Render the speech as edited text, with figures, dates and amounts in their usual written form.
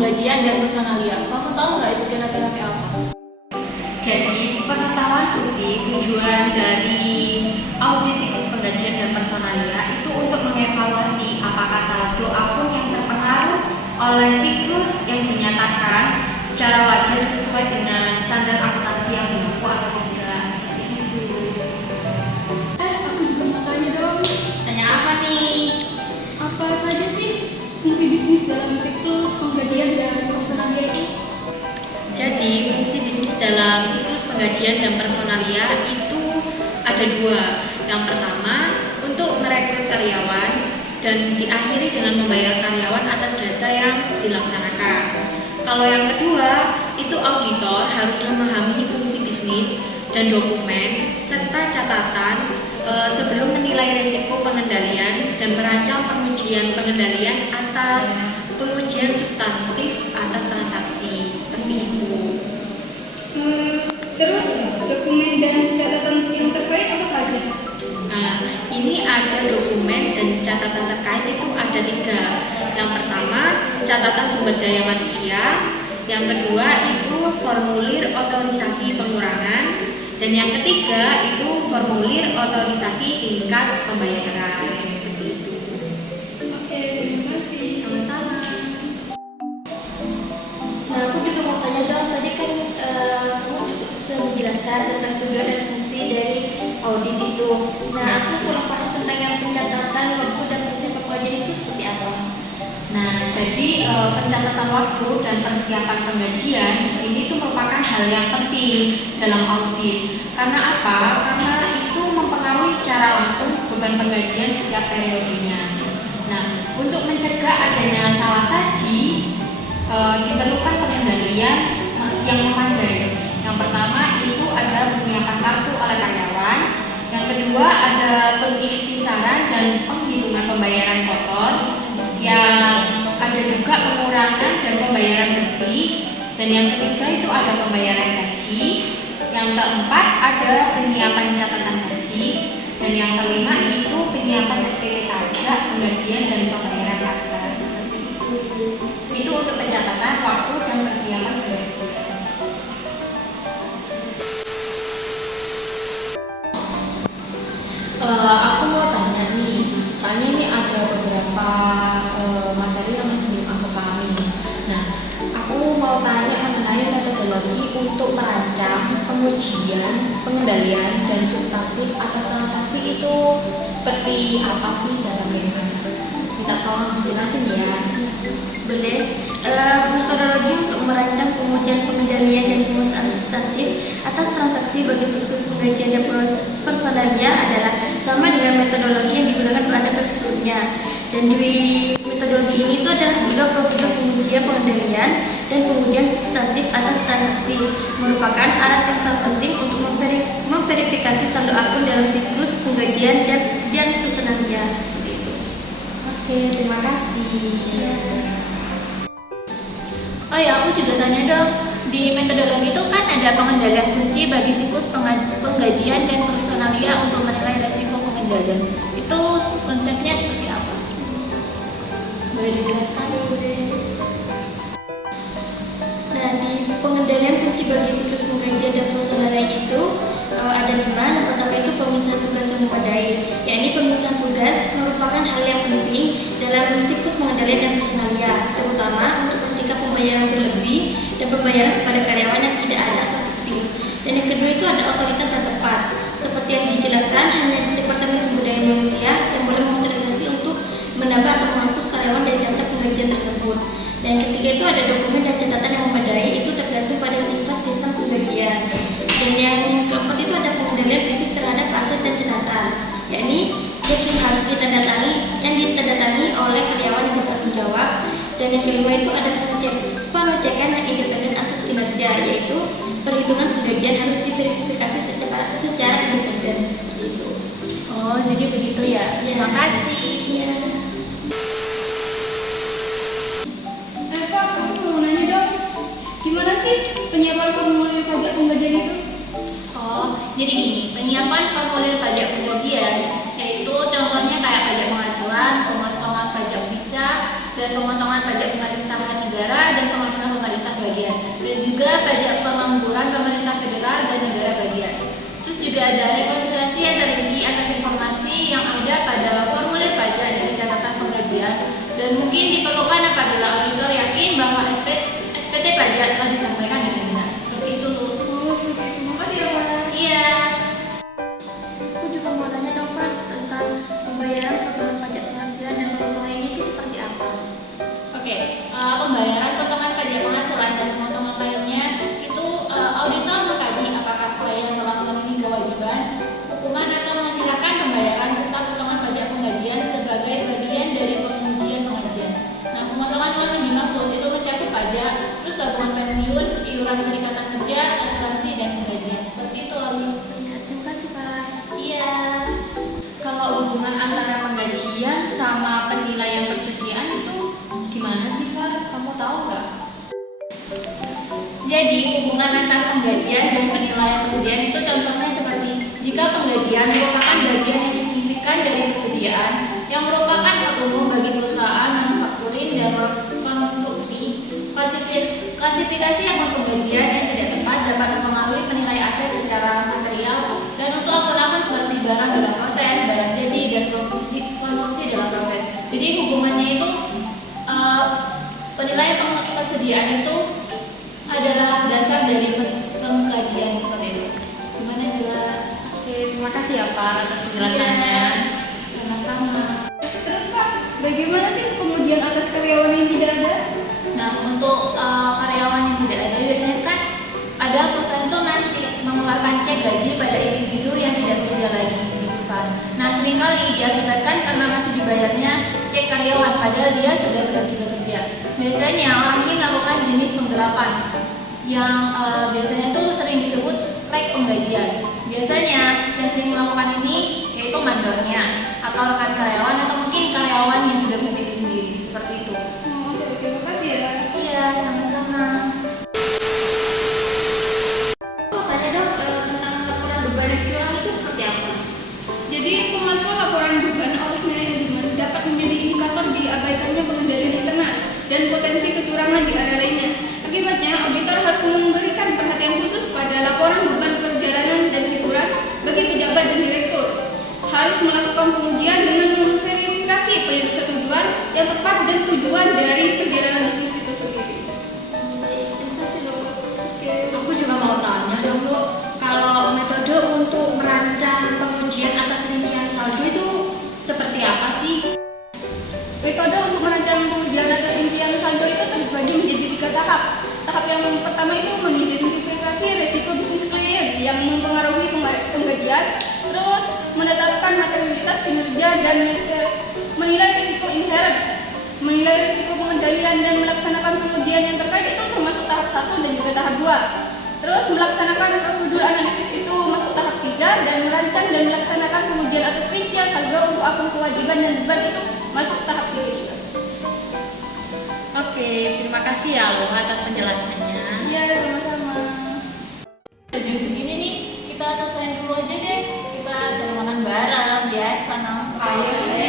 penggajian dan personalia. Kamu tahu nggak itu kira-kira kayak apa? Jadi, sepengetahuanku sih, tujuan dari audit siklus penggajian dan personalia itu untuk mengevaluasi apakah saldo akun yang terpengaruh oleh siklus yang dinyatakan secara wajar sesuai dengan standar akuntansi yang berlaku atau tidak, seperti itu. Aku juga mau tanya dong, Tanya apa nih? apa saja sih fungsi bisnis dalam siklus penggajian dan personalia itu? Jadi, fungsi bisnis dalam siklus penggajian dan personalia itu ada dua. Yang pertama, untuk merekrut karyawan dan diakhiri dengan membayar karyawan atas jasa yang dilaksanakan. Kalau yang kedua, itu auditor harus memahami fungsi bisnis dan dokumen serta catatan sebelum menilai risiko pengendalian dan merancang pengujian pengendalian atas pengujian substantif atas transaksi, seperti itu. Terus dokumen dan catatan yang terkait apa saja? Nah, ini ada dokumen dan catatan terkait itu ada 3. Yang pertama, catatan sumber daya manusia. Yang kedua, itu formulir otorisasi pengurangan. Dan yang ketiga, itu formulir otorisasi tingkat pembayaran. Seperti itu. Oke, terima kasih. Sama-sama. Nah, aku juga mau tanya dong, tadi kan kamu juga sudah menjelaskan tentang tujuan dan fungsi dari audit itu. Nah, aku kurang paham tentang yang pencatatan waktu dan persiapan pengajian itu seperti apa. Nah, jadi pencatatan waktu dan persiapan penggajian di sini itu merupakan hal yang penting dalam audit. Karena apa? Karena itu mempengaruhi secara langsung beban penggajian setiap periodenya. Nah, untuk mencegah adanya salah saji, diperlukan pengendalian yang memadai. Yang pertama itu ada penyiapan kartu oleh karyawan. Yang kedua ada pengikhtisaran dan penghitungan pembayaran kotor. Yang ada juga pengurangan dan pembayaran bersih. Dan yang ketiga itu ada pembayaran gaji. Yang keempat ada penyiapan catatan gaji. Dan yang kelima itu penyiapan SPT pajak, penggajian dan pembayaran pajak. Itu untuk pencatatan waktu dan persiapan penggajian. Aku mau tanya nih, soalnya ini ada beberapa materi yang masih belum aku pahami. Nah, aku mau tanya mengenai metodologi untuk merancang pengujian, pengendalian, dan substantif atas transaksi itu seperti apa sih dan bagaimana? Minta tolong dijelasin ya. Boleh. Metodologi untuk merancang pengujian pengendalian dan pengusahaan substantif atas transaksi bagi siklus penggajian dan personalia adalah sama dengan metodologi yang digunakan pada web sebelumnya. Dan di metodologi ini itu ada juga prosedur pengujian pengendalian dan pengujian substantif atas transaksi, merupakan alat yang sangat penting untuk memverifikasi saldo akun dalam siklus penggajian dan personalia. Seperti itu. Oke, terima kasih. Oh ya, aku juga tanya dong. Di metodologi itu kan ada pengendalian kunci bagi siklus penggajian dan personalia untuk menilai resiko pengendalian. Itu konsepnya seperti apa? Boleh dijelaskan? Nah, di pengendalian kunci bagi siklus penggajian dan personalia itu ada 5. Yang pertama itu pemisahan tugas yang memadai, yakni pemisahan tugas merupakan hal yang penting dalam siklus pengendalian dan personalia, terutama untuk mencegah pembayaran berlebih dan pembayaran kepada karyawan yang tidak ada atau fiktif. Dan yang kedua itu ada otoritas yang tepat, seperti yang dijelaskan hanya Departemen Sumber Daya Manusia yang boleh mengotorisasi untuk menambah atau menghapus karyawan dari daftar penggajian tersebut. Dan yang ketiga itu ada dokumen dan catatan yang memadai, itu tergantung pada sifat sistem penggajian. Dan yang keempat itu ada pengendalian fisik terhadap aset dan catatan, yakni cek yang harus ditandatangani oleh karyawan yang bertanggung jawab. Dan yang kelima itu ada pengecekan yang independen atas kinerja, yaitu perhitungan penggajian harus diverifikasi secara independen, seperti itu. Oh, jadi begitu ya. Ya. Terima kasih. Ya. Eva, aku mau nanya dong, gimana sih penyiapan formulir pajak penggajian itu? Oh, jadi gini, penyiapan formulir pajak penggajian yaitu contohnya kayak pajak penghasilan, pemotongan pajak visa, dan pemotongan pajak pemerintahan negara dan juga pajak pengangguran pemerintah federal dan negara bagian. Terus juga ada rekonsiliasi yang terinci atas informasi yang ada pada formulir pajak dari catatan penggajian dan mungkin diperlukan apabila auditor yakin bahwa SPT pajak telah disampaikan dengan benar. Seperti itu, Bu. Oh, seperti itu. Makasih ya, Farah. Iya. Aku juga mau tanya dong, Far, tentang pembayaran potongan pajak penghasilan dan pemotongan ini itu seperti apa? Oke, pembayaran potongan pajak penghasilan dan pemotongan lainnya itu auditor mengkaji apakah klien telah memenuhi kewajiban, hukuman atau menyerahkan pembayaran serta potongan pajak penggajian sebagai bagian dari pengujian pengajian. Nah, pemotongan uang yang dimaksud itu mencakup pajak, terus tabungan pensiun, iuran serikatan kerja, asuransi dan penggajian. Seperti itu, Ali. Ya, terima kasih, Far. Iya. Kalau hubungan antara penggajian sama penilaian persediaan itu gimana sih, Far? Kamu tahu nggak? Jadi, hubungan antar penggajian dan penilaian persediaan itu contohnya seperti jika penggajian merupakan bagian yang signifikan dari persediaan yang merupakan hak umum bagi perusahaan manufakturing dan konstruksi, klasifikasi akun penggajian yang tidak tepat dapat mempengaruhi penilaian aset secara material dan untuk akun-akun seperti barang dalam proses, barang jadi, dan konstruksi dalam proses. Jadi, hubungannya itu penilaian persediaan itu adalah dasar dari pengkajian seperti itu. Gimana, Bila? Oke, terima kasih ya, Far, atas penjelasannya. Sama-sama. Terus, Far, bagaimana sih pengujian atas karyawan yang tidak ada? Nah, untuk karyawan yang tidak ada biasanya kan ada perusahaan itu masih mengeluarkan cek gaji pada individu yang tidak bekerja lagi di perusahaan. Nah, seringkali diakibatkan karena masih dibayarnya cek karyawan padahal dia sudah berhenti bekerja. Biasanya orang ini melakukan jenis penggelapan yang biasanya itu sering disebut crack penggajian. Biasanya yang sering melakukan ini yaitu mandornya atau rekan karyawan atau mungkin karyawan yang sudah berdiri sendiri seperti itu. Oh, oke, terima kasih ya. Iya, sama-sama. Oh, tanya dong tentang laporan beban dan curang itu seperti apa? Jadi, pemalsuan laporan beban oleh manajemen dapat menjadi indikator diabaikannya pengendalian internal dan potensi kecurangan di area lainnya. Akibatnya, auditor harus memberikan perhatian khusus pada laporan beban perjalanan dan hiburan bagi pejabat dan direktur. Harus melakukan pengujian dengan memverifikasi persetujuan yang tepat dan tujuan dari perjalanan bisnis itu sendiri. Baik, terima kasih, Dok. Oke. Aku juga mau tanya dong, Bu, kalau metode untuk merancang pengujian atas rincian saldo itu seperti apa sih? Metode untuk merancang pengujian atas rincian saldo itu terbagi menjadi 3 tahap. Tahap yang pertama itu mengidentifikasi resiko bisnis klien yang mempengaruhi penggajian, terus menetapkan materialitas kinerja dan menilai risiko inherent, menilai risiko pengendalian dan melaksanakan pengujian yang terkait itu termasuk tahap 1 dan juga tahap 2. Terus melaksanakan prosedur analisis itu masuk tahap 3 dan merancang dan melaksanakan pengujian atas rincian saldo untuk akun kewajiban dan beban itu masuk tahap 3 juga. Oke, terima kasih ya, Lo, atas penjelasannya. Iya, sama-sama. Jam segini nih, kita selesaiin dulu aja deh. Kita cari makan bareng ya, sana. Ayo.